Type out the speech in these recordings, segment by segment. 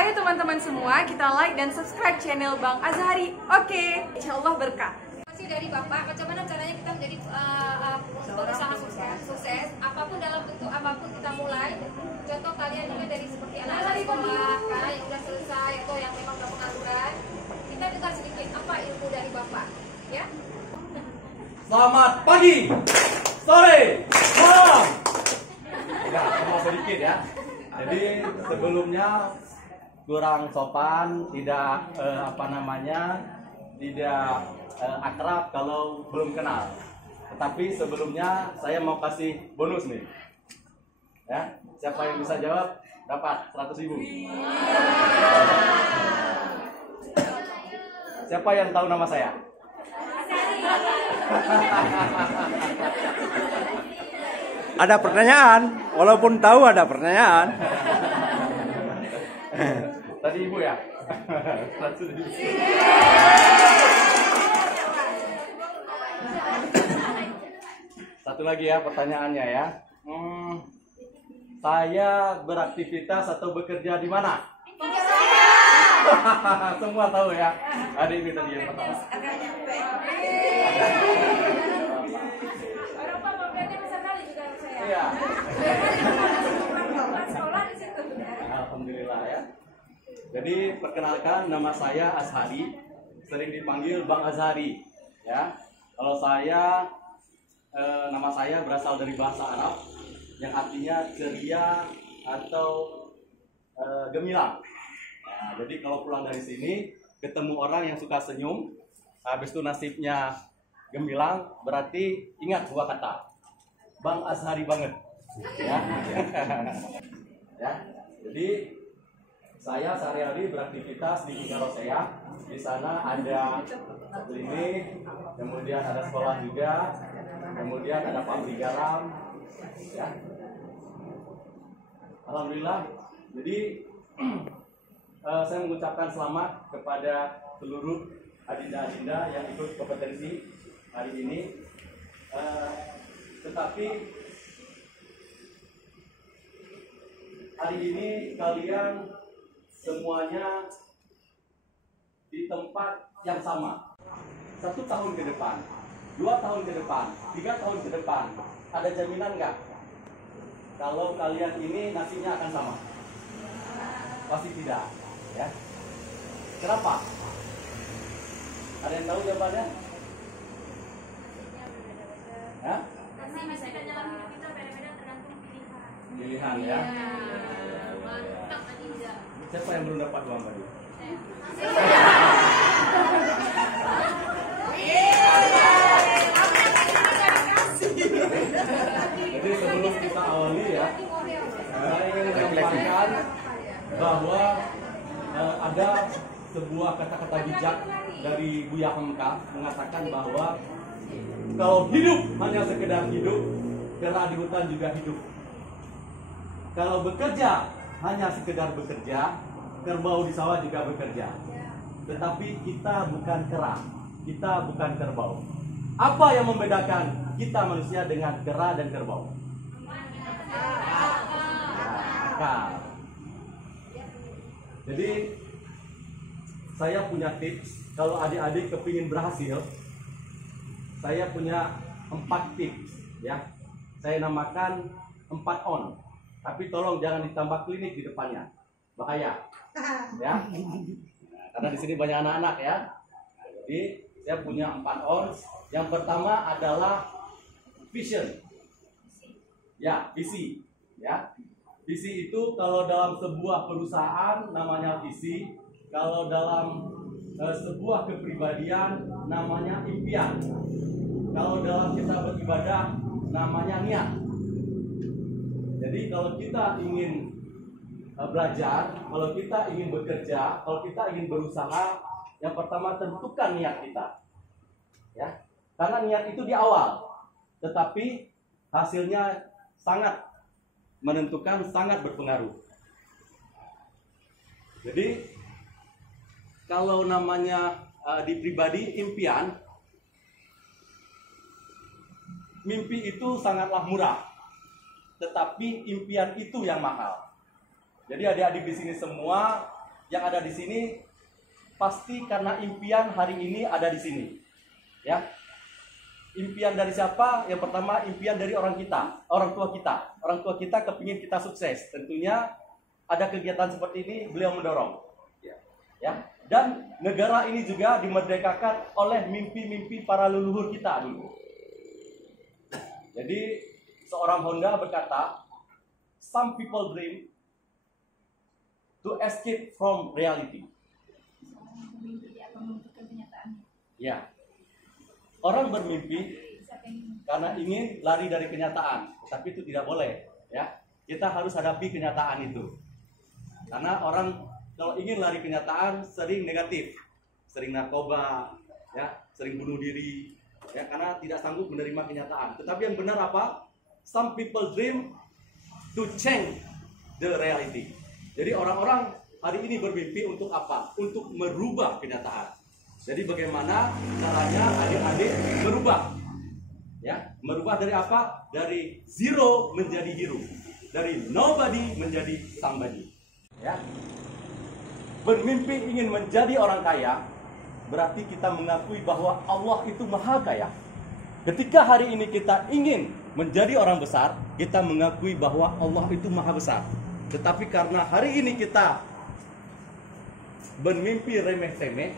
Ayo teman-teman semua, kita like dan subscribe channel Bang Azhari. Oke, insyaallah berkah. Masih dari Bapak, bagaimana caranya kita menjadi pengusaha sukses, apapun dalam bentuk apapun kita mulai. Contoh kalian juga dari seperti anak-anak sekolah yang sudah selesai atau yang memang sudah pengangguran. Kita dengar sedikit apa ilmu dari Bapak, ya. Selamat pagi, sore, malam. Enggak, cuma sedikit ya. Jadi sebelumnya kurang sopan, tidak tidak akrab kalau belum kenal. Tetapi sebelumnya saya mau kasih bonus nih. Ya, siapa yang bisa jawab dapat 100.000. Siapa yang tahu nama saya? Ada pertanyaan, walaupun tahu ada pertanyaan. Tadi ibu ya? Satu lagi ya pertanyaannya ya. Saya beraktivitas atau bekerja di mana? Semua tahu ya. Ada ini tadi yang pertama. Iya. Alhamdulillah ya. Jadi perkenalkan, nama saya Azhari, sering dipanggil Bang Azhari. Ya. Kalau saya nama saya berasal dari bahasa Arab yang artinya ceria atau gemilang. Nah, jadi kalau pulang dari sini ketemu orang yang suka senyum, habis itu nasibnya gemilang, berarti ingat dua kata, Bang Azhari banget. Ya. Ya. Jadi saya sehari-hari beraktivitas di Giga Rosea. Di sana ada klinik, kemudian ada sekolah juga, kemudian ada pabrik garam. Ya. Alhamdulillah. Jadi saya mengucapkan selamat kepada seluruh adinda-adinda yang ikut kompetensi hari ini. Tetapi hari ini kalian semuanya di tempat yang sama. 1 tahun ke depan, 2 tahun ke depan, 3 tahun ke depan, ada jaminan nggak kalau kalian ini nasibnya akan sama? Pasti tidak, ya. Kenapa? Ada yang tahu jawabannya? Ya? Pilihan ya. Siapa yang belum dapat uang tadi? Jadi sebelum kita awali ya, saya ingin menyampaikan bahwa ada sebuah kata-kata bijak dari Buya Hamka mengatakan bahwa kalau hidup hanya sekedar hidup, kera di hutan juga hidup. Kalau bekerja hanya sekedar bekerja, kerbau di sawah juga bekerja. Tetapi kita bukan kera, kita bukan kerbau. Apa yang membedakan kita manusia dengan kera dan kerbau? Akal. Jadi saya punya tips, kalau adik-adik kepingin berhasil, saya punya 4 tips ya. Saya namakan 4 on. Tapi tolong jangan ditambah klinik di depannya, bahaya, ya. Karena di sini banyak anak-anak ya. Jadi saya punya 4 on. Yang pertama adalah vision, ya, visi, ya. Visi itu kalau dalam sebuah perusahaan namanya visi, kalau dalam sebuah kepribadian namanya impian, kalau dalam kita beribadah namanya niat. Jadi kalau kita ingin belajar, kalau kita ingin bekerja, kalau kita ingin berusaha, yang pertama tentukan niat kita, ya. Karena niat itu di awal, tetapi hasilnya sangat menentukan, sangat berpengaruh. Jadi kalau namanya di pribadi impian, mimpi itu sangatlah murah. Tetapi impian itu yang mahal. Jadi adik-adik di sini semua yang ada di sini pasti karena impian hari ini ada di sini. Ya. Impian dari siapa? Yang pertama impian dari orang tua kita. Orang tua kita kepingin kita sukses. Tentunya ada kegiatan seperti ini beliau mendorong. Ya. Dan negara ini juga dimerdekakan oleh mimpi-mimpi para leluhur kita dulu. Jadi seorang Honda berkata, some people dream to escape from reality. Ya, orang bermimpi karena ingin lari dari kenyataan, tapi itu tidak boleh. Ya, kita harus hadapi kenyataan itu. Karena orang kalau ingin lari kenyataan sering negatif, sering narkoba, ya, sering bunuh diri, ya, karena tidak sanggup menerima kenyataan. Tetapi yang benar apa? Some people dream to change the reality. Jadi orang-orang hari ini bermimpi untuk apa? Untuk merubah kenyataan. Jadi bagaimana caranya adik-adik merubah? Ya, merubah dari apa? Dari zero menjadi hero, dari nobody menjadi somebody. Ya. Bermimpi ingin menjadi orang kaya, berarti kita mengakui bahwa Allah itu maha kaya. Ketika hari ini kita ingin menjadi orang besar, kita mengakui bahwa Allah itu maha besar. Tetapi karena hari ini kita bermimpi remeh-temeh,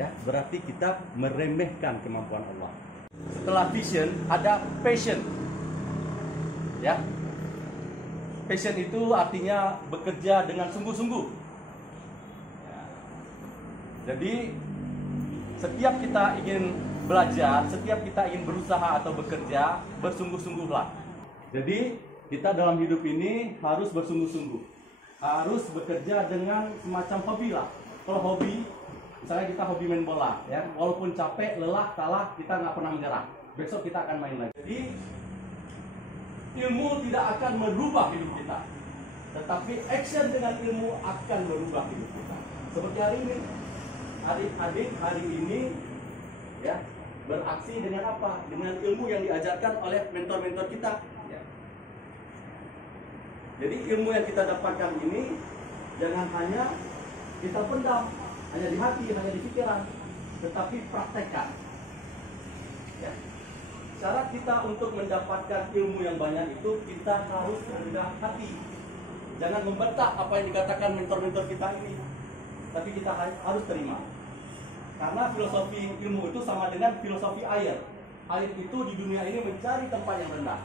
ya, berarti kita meremehkan kemampuan Allah. Setelah vision ada passion. Ya. Passion itu artinya bekerja dengan sungguh-sungguh. Jadi setiap kita ingin belajar, setiap kita ingin berusaha atau bekerja, bersungguh-sungguhlah. Jadi kita dalam hidup ini harus bersungguh-sungguh, harus bekerja dengan semacam hobi lah. Kalau hobi, misalnya kita hobi main bola, ya, walaupun capek, lelah, kalah, kita nggak pernah menyerah. Besok kita akan main lagi. Jadi ilmu tidak akan merubah hidup kita, tetapi action dengan ilmu akan merubah hidup kita. Seperti hari ini. Adik-adik hari ini, ya, beraksi dengan apa? Dengan ilmu yang diajarkan oleh mentor-mentor kita. Ya. Jadi ilmu yang kita dapatkan ini jangan hanya kita pendam, hanya di hati, hanya di pikiran, tetapi praktekkan. Ya. Cara kita untuk mendapatkan ilmu yang banyak itu kita harus rendah hati. Jangan membentak apa yang dikatakan mentor-mentor kita ini, tapi kita harus terima. Karena filosofi ilmu itu sama dengan filosofi air. Air itu di dunia ini mencari tempat yang rendah.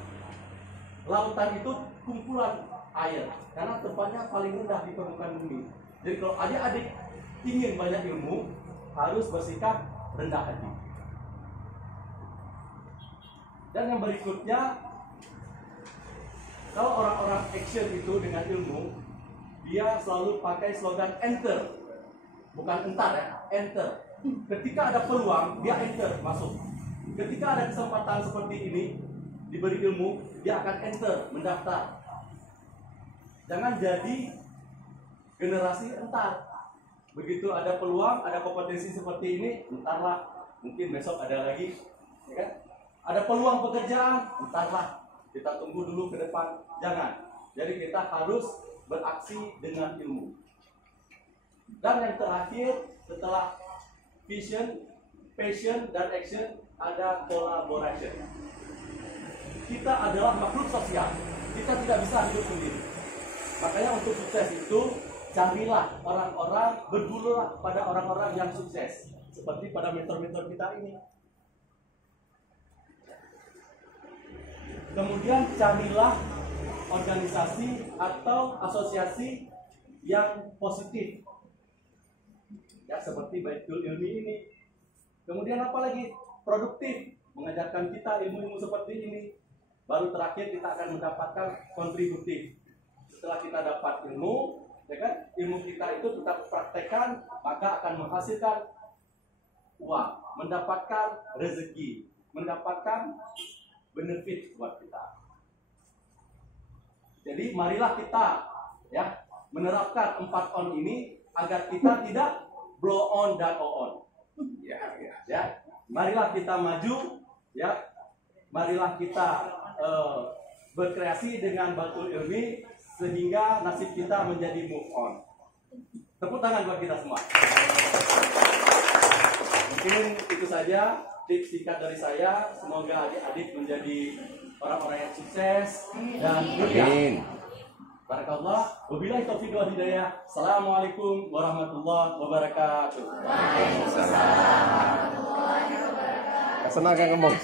Lautan itu kumpulan air, karena tempatnya paling rendah di permukaan bumi. Jadi kalau adik-adik ingin banyak ilmu, harus bersikap rendah hati. Dan yang berikutnya, kalau orang-orang action itu dengan ilmu, dia selalu pakai slogan enter, bukan entar ya, enter. Ketika ada peluang, dia enter, masuk. Ketika ada kesempatan seperti ini, diberi ilmu, dia akan enter, mendaftar. Jangan jadi generasi entar. Begitu ada peluang, ada kompetensi seperti ini, entarlah. Mungkin besok ada lagi, ya kan? Ada peluang pekerjaan, entarlah. Kita tunggu dulu ke depan. Jangan. Jadi kita harus beraksi dengan ilmu. Dan yang terakhir, setelah vision, passion, dan action, ada collaboration. Kita adalah makhluk sosial. Kita tidak bisa hidup sendiri. Makanya untuk sukses itu, carilah orang-orang, bergululah pada orang-orang yang sukses. Seperti pada mentor-mentor kita ini. Kemudian carilah organisasi atau asosiasi yang positif. Ya, seperti Baitul Ilmi ini. Kemudian apa lagi? Produktif, mengajarkan kita ilmu-ilmu seperti ini. Baru terakhir kita akan mendapatkan kontributif. Setelah kita dapat ilmu, ya kan? Ilmu kita itu kita praktekkan, maka akan menghasilkan uang, mendapatkan rezeki, mendapatkan benefit buat kita. Jadi marilah kita, ya, menerapkan 4 on ini agar kita tidak blow on dan on. Ya. Marilah kita maju, ya. Marilah kita berkreasi dengan Baitul Ilmi sehingga nasib kita menjadi move on. Tepuk tangan buat kita semua. Mungkin itu saja tips singkat dari saya. Semoga adik-adik menjadi orang-orang yang sukses dan mulia. Barakallah. Wabillahi taufiq wal hidayah. Assalamualaikum warahmatullahi wabarakatuh. Waalaikumsalam. Senang ngomong.